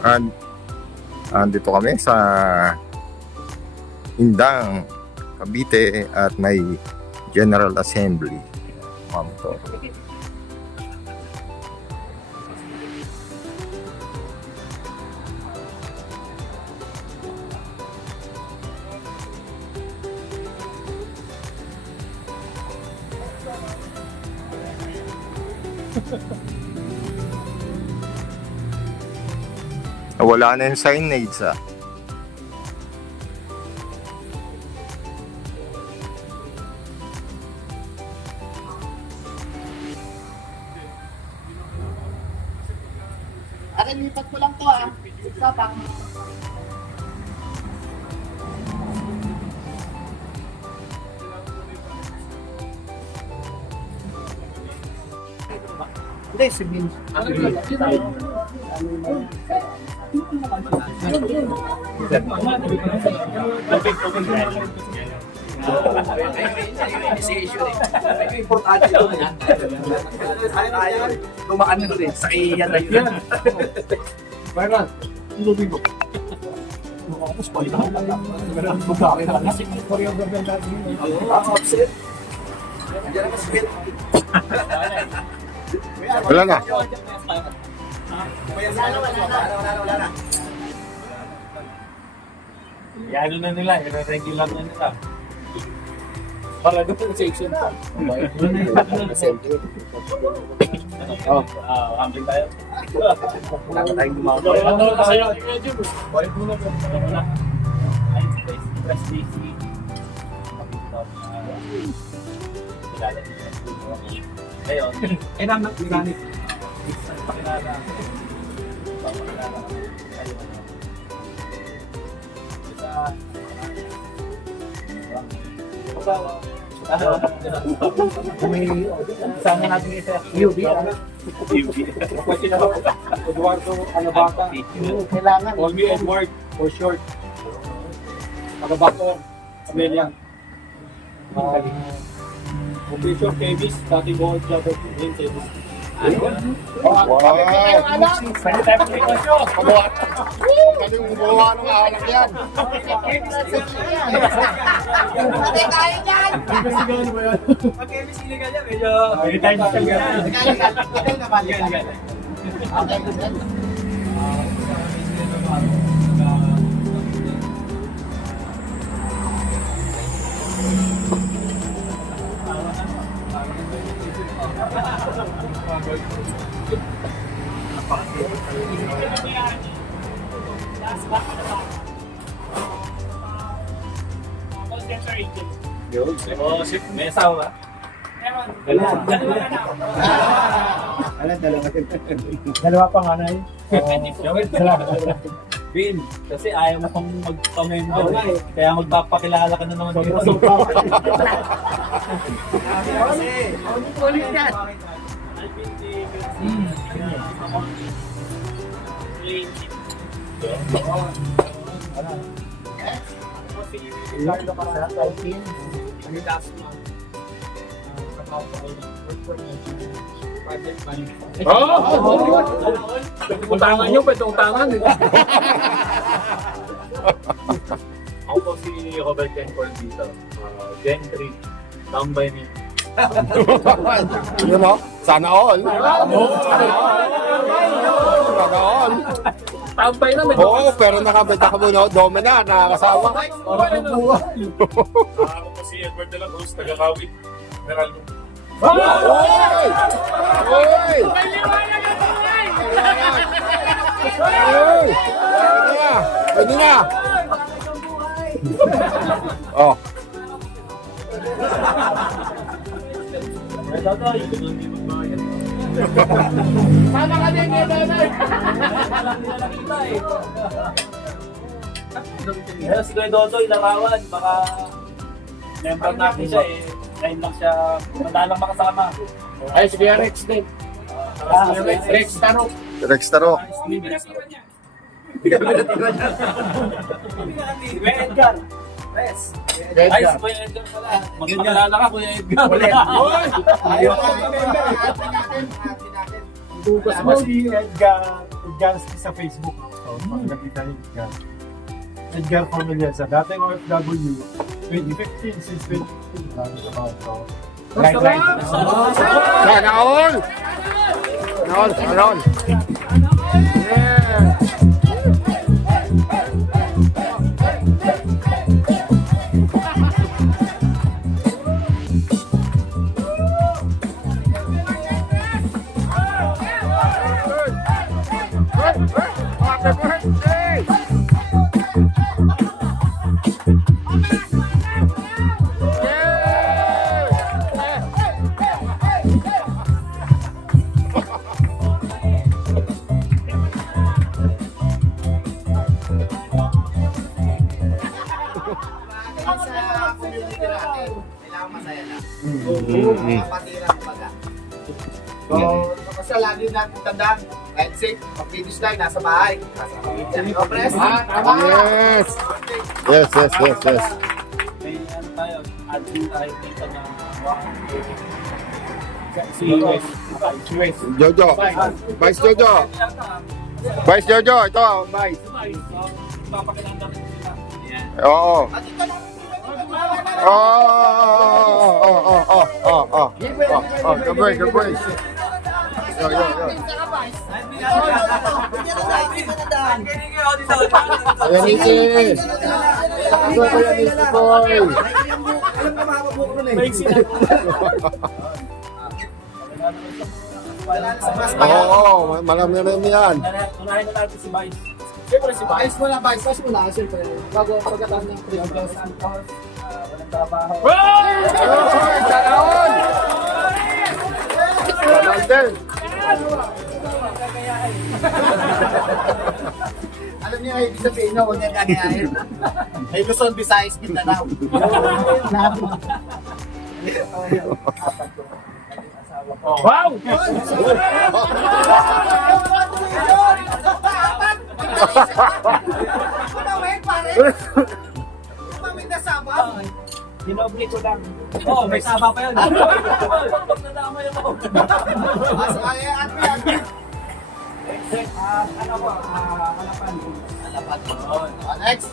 And andito kami sa Indang, Cavite at may General Assembly. Mga motor. Wala na yung signage ah. Akin, lipat ko lang to ah. Sabak. Hindi, si Vince. Importante yun. Tumaan nyo rin. Sa iyan na yun. Byron, ang lubig mo. Makakapos pa yun. Magkakit na kasi. Upset. Diyan naman si Ben. Wala na. Wala na. Ano na nila, regular na nila. Para doon sa section. Amping tayo. Wala na tayong gumawa. Ano tayo? Balik muna po. Ay, press DC. Ngayon, Eh, naman, mechanic. pakilala. Pakilala kayo. Sama natin isa. UB. Eduardo Alabata. Kailangan. Call me Edward for short. Alabata. Amelia. Official Kevis. Dati ko job of Kevis. Wow! Pwede tayo mag-negosyo. Galing mo gawa ng anak yan. Pati tayo dyan! Pag-Kevis illegal yan. Medyo... Pwede tayo mag-negosyo. Legal naman. Okay. Yun. Oh, may asawa. Dalawa pa nga na yun. Bin, kasi ayaw mo pang magpamember. Kaya magpapakilala ka na naman dito. Ulit yan. Utangan nyo, pwede utangan. Ako po si Robert Kenford dito. Gen 3. Tambay ni. You know, sana all. Sana all. Tambay na, may Oo, pero nakabenta ka muna. Dome na, nakakasama. Ako po si Edward de la Cruz, taga-Kawit. Meral. Hoy! Hoy! Hoy! Pwede na! Pwede na! Oh. Sama ka din kay Donald. Kaya si Kuya Dodoy, larawan, baka member natin siya eh. Ngayon lang siya, madalang makasama. Ay, si Kuya Rex din. Rex Tarok. Rex Taro. Kuya Edgar. Yes. Ay, si Kuya Edgar pala. Magkakilala ka, Kuya Edgar. Ulit. Ayaw natin. Kasama si Edgar sa Facebook. So, nakikita ni Edgar. Edgar Formaliasa, dating OFW, 2015 since 2015. About to. Right. Sana all! Sana all! Yeah! Happy birthday! Sa community natin, kailangan masaya na. Patira kumbaga. So, kasi lagi natin tandaan, kahit sick, pag-finish tayo, nasa bahay. Nasa pamilya. No, Pres? Tama! Yes! Yes, yes, yes, yes. May ano tayo, admin tayo dito na si Wes. Jojo. Vice Jojo. Vice Jojo. Ito, Vice. Papakilala rin sila. Oo. At ito lang, Good boy, good boy. Yo. Ayan, Niki. Ito ko yan, Niki boy. alam mo makapabuko na Wala na sa mas bayan. Oo, marami yan. Unahin na natin si Vice. Siyempre si Vice. Vice mo na, Vice. Vice mo na, siyempre. Bago pagkatapos ng pre-vlog. Walang trabaho. Sana all! Ronaldo. Alam niyo, ibig sabihin na huwag niya gagayahin. May Luzon, Visayas, Mindanao. Wow! Kumawin, pare. Kumawin na sama. Dinoble ko lang. Oo, may saba pa yun. Nadamay ako. At yan. Ano ko, halapan. Next.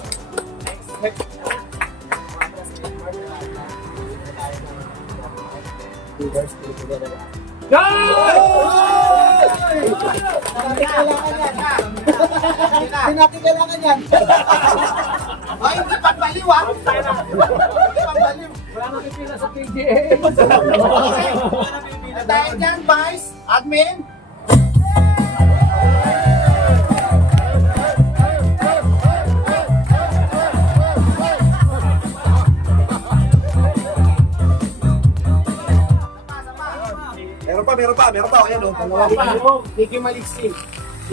Hindi natin kailangan yan. Ay, hindi pagbaliw ah. Hindi pagbaliw. Wala nang pipila sa PGA. Dahil dyan, Vice, Admin. Meron pa. Ayan o. Nicky Maliksi.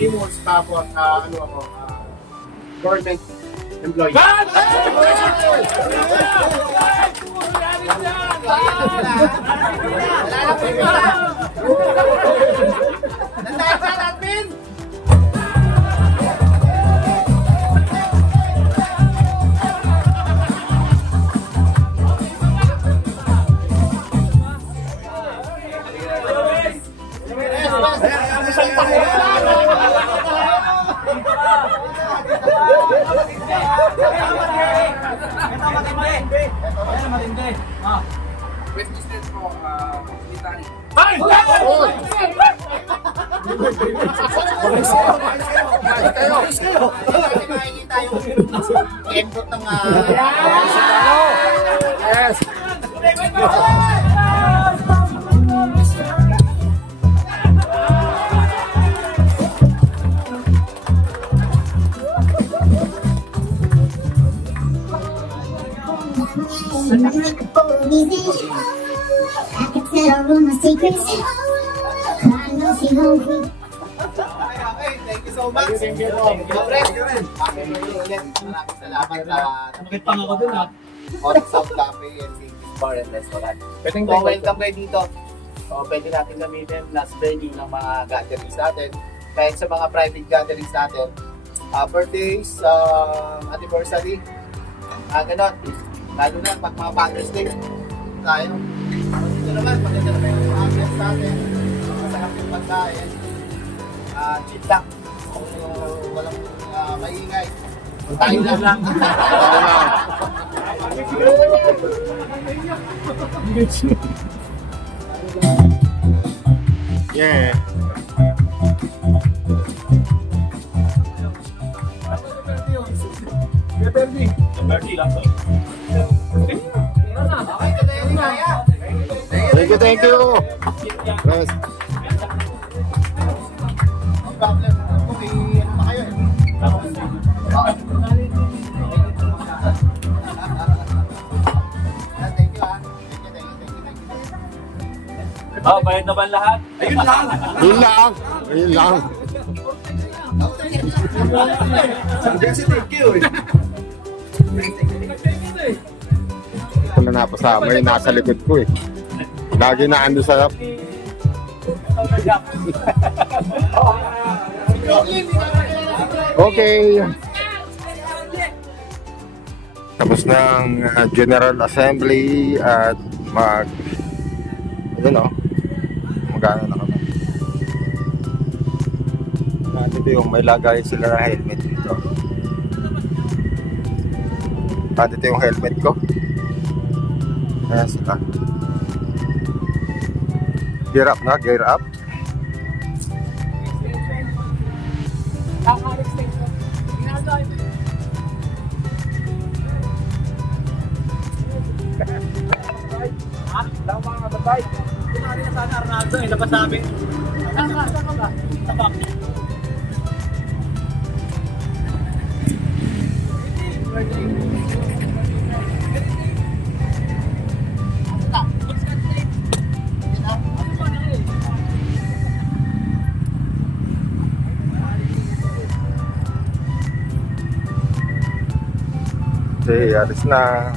Imos, tapos, ano ako, government employee. Nandahil ka, Admin! Makikita yung embot ng Yes. I can tell all my secrets. I know she hungry. Okay, thank you so much. Thank you. Maraming salamat. Nakita nga ko dun ha. Hot South Cafe and Vintage Bar and Restaurant. So, welcome kayo dito. So, pwede natin gamitin last venue ng mga gatherings natin. Kahit sa mga private gatherings natin. Birthdays, anniversary, ganon. Lalo na pag mga Father's Day tayo. Dito naman, maganda naman yung ambience natin. Masarap yung pagkain. chill lang. Walang maingay. Tayo lang. Yeah. Birthday lang to. Thank you, thank you. Yes. Problem. Okay, ano na kayo eh? Thank you ah. Thank you. Oh, bayad naman lahat. Ayun lang. Yun lang. Yun lang. Kasi thank you eh. Ito na napasama yung nasa likod ko eh. Lagi na ando sa... Okay. Tapos ng General Assembly at magana na kami. Dito yung may lagay sila na helmet dito. Dito yung helmet ko. Ayan sila. Gear up na, gear up. Tama mga batay. Kunwari na sana Arnaldo, labas namin. Saan ka ba? Tabak. Okay, alis na.